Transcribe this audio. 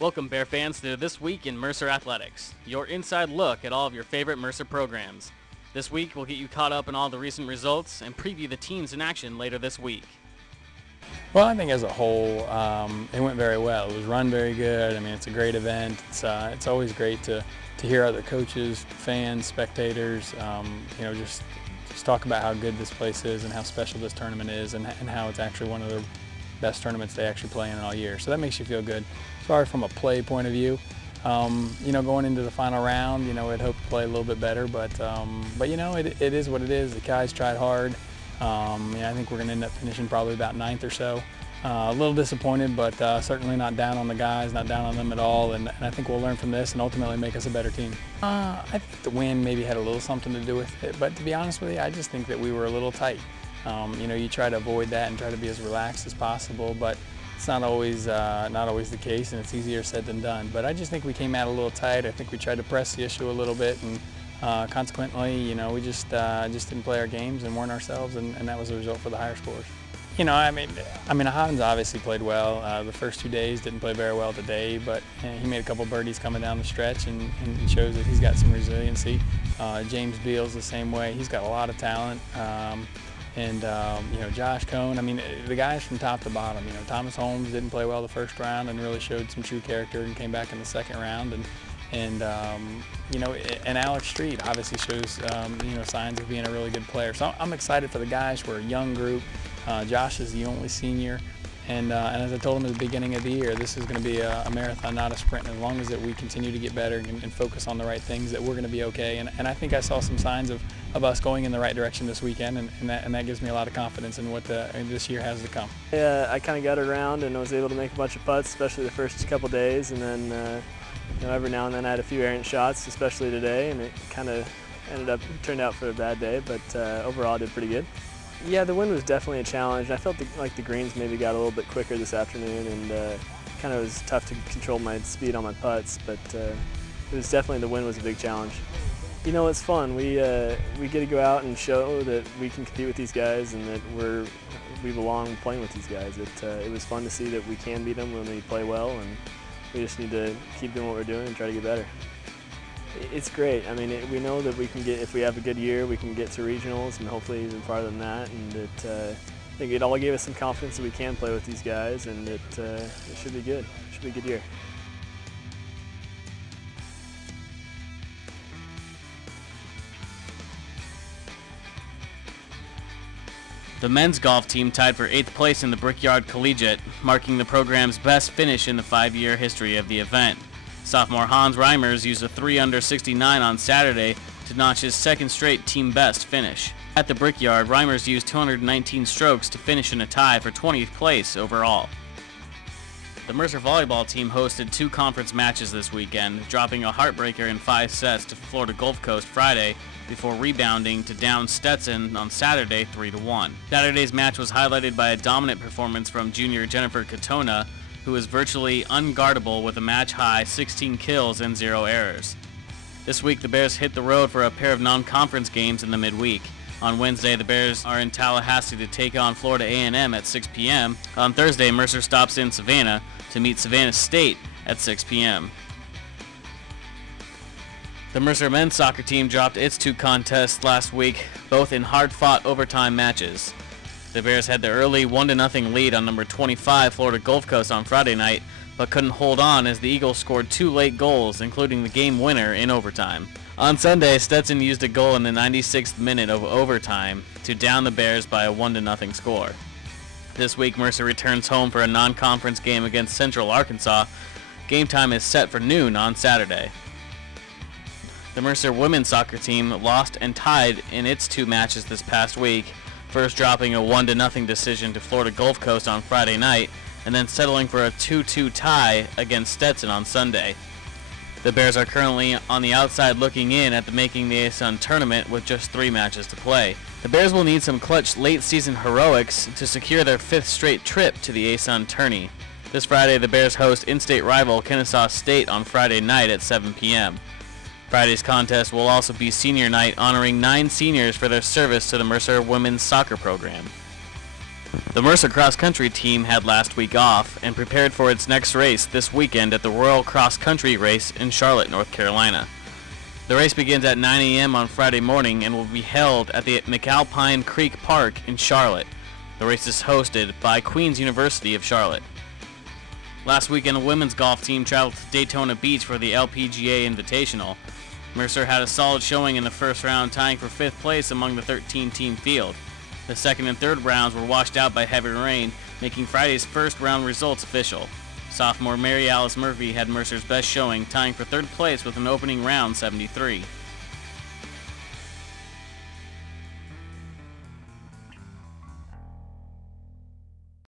Welcome, Bear fans, to This Week in Mercer Athletics, your inside look at all of your favorite Mercer programs. This week, we'll get you caught up on all the recent results and preview the teams in action later this week. Well, I think as a whole, it went very well. It was run very good. I mean, it's a great event. It's always great to hear other coaches, fans, spectators, just talk about how good this place is and how special this tournament is and how it's actually one of the best tournaments they actually play in all year. So that makes you feel good. As far as from a play point of view, going into the final round, we'd hope to play a little bit better, but it is what it is. The guys tried hard. I think we're going to end up finishing probably about 9th or so. A little disappointed, but certainly not down on the guys, not down on them at all, and I think we'll learn from this and ultimately make us a better team. I think the win maybe had a little something to do with it, but to be honest with you, I just think that we were a little tight. You try to avoid that and try to be as relaxed as possible, but it's not always the case, and it's easier said than done. But I just think we came out a little tight. I think we tried to press the issue a little bit, and consequently, we just didn't play our games and weren't ourselves, and that was the result for the higher scores. Hans obviously played well. The first 2 days didn't play very well today, but he made a couple birdies coming down the stretch and shows that he's got some resiliency. James Beals the same way. He's got a lot of talent. Josh Cohn, the guys from top to bottom. Thomas Holmes didn't play well the first round and really showed some true character and came back in the second round. And Alex Street obviously shows, signs of being a really good player. So I'm excited for the guys. We're a young group. Josh is the only senior. And as I told him at the beginning of the year, this is going to be a marathon, not a sprint. And as long as we continue to get better and focus on the right things, that we're going to be okay. And I think I saw some signs of us going in the right direction this weekend, and that gives me a lot of confidence in what this year has to come. Yeah, I kind of got around and was able to make a bunch of putts, especially the first couple days. And then every now and then I had a few errant shots, especially today, and it kind of turned out for a bad day. But overall, I did pretty good. Yeah, the wind was definitely a challenge. I felt like the greens maybe got a little bit quicker this afternoon, and kind of was tough to control my speed on my putts, but it was definitely, the wind was a big challenge. It's fun. We get to go out and show that we can compete with these guys and that we belong playing with these guys. It was fun to see that we can beat them when we play well, and we just need to keep doing what we're doing and try to get better. It's great. We know that we can get, if we have a good year, we can get to regionals and hopefully even farther than that. And I think it all gave us some confidence that we can play with these guys, and it should be good. It should be a good year. The men's golf team tied for 8th place in the Brickyard Collegiate, marking the program's best finish in the 5-year history of the event. Sophomore Hans Reimers used a 3 under 69 on Saturday to notch his second straight team best finish. At the Brickyard, Reimers used 219 strokes to finish in a tie for 20th place overall. The Mercer volleyball team hosted 2 conference matches this weekend, dropping a heartbreaker in 5 sets to Florida Gulf Coast Friday before rebounding to down Stetson on Saturday 3-1. Saturday's match was highlighted by a dominant performance from junior Jennifer Katona, who is virtually unguardable with a match-high 16 kills and 0 errors. This week, the Bears hit the road for a pair of non-conference games in the midweek. On Wednesday, the Bears are in Tallahassee to take on Florida A&M at 6 p.m. On Thursday, Mercer stops in Savannah to meet Savannah State at 6 p.m. The Mercer men's soccer team dropped its 2 contests last week, both in hard-fought overtime matches. The Bears had the early 1-0 lead on number 25 Florida Gulf Coast on Friday night, but couldn't hold on as the Eagles scored 2 late goals, including the game winner in overtime. On Sunday, Stetson used a goal in the 96th minute of overtime to down the Bears by a 1-0 score. This week, Mercer returns home for a non-conference game against Central Arkansas. Game time is set for noon on Saturday. The Mercer women's soccer team lost and tied in its 2 matches this past week, first dropping a 1-0 decision to Florida Gulf Coast on Friday night, and then settling for a 2-2 tie against Stetson on Sunday. The Bears are currently on the outside looking in at the Making the ASUN tournament with just 3 matches to play. The Bears will need some clutch late-season heroics to secure their 5th straight trip to the ASUN tourney. This Friday, the Bears host in-state rival Kennesaw State on Friday night at 7 p.m. Friday's contest will also be senior night, honoring 9 seniors for their service to the Mercer women's soccer program. The Mercer Cross Country team had last week off and prepared for its next race this weekend at the Royal Cross Country Race in Charlotte, North Carolina. The race begins at 9 a.m. on Friday morning and will be held at the McAlpine Creek Park in Charlotte. The race is hosted by Queen's University of Charlotte. Last weekend, the women's golf team traveled to Daytona Beach for the LPGA Invitational. Mercer had a solid showing in the first round, tying for 5th place among the 13-team field. The second and third rounds were washed out by heavy rain, making Friday's first round results official. Sophomore Mary Alice Murphy had Mercer's best showing, tying for 3rd place with an opening round 73.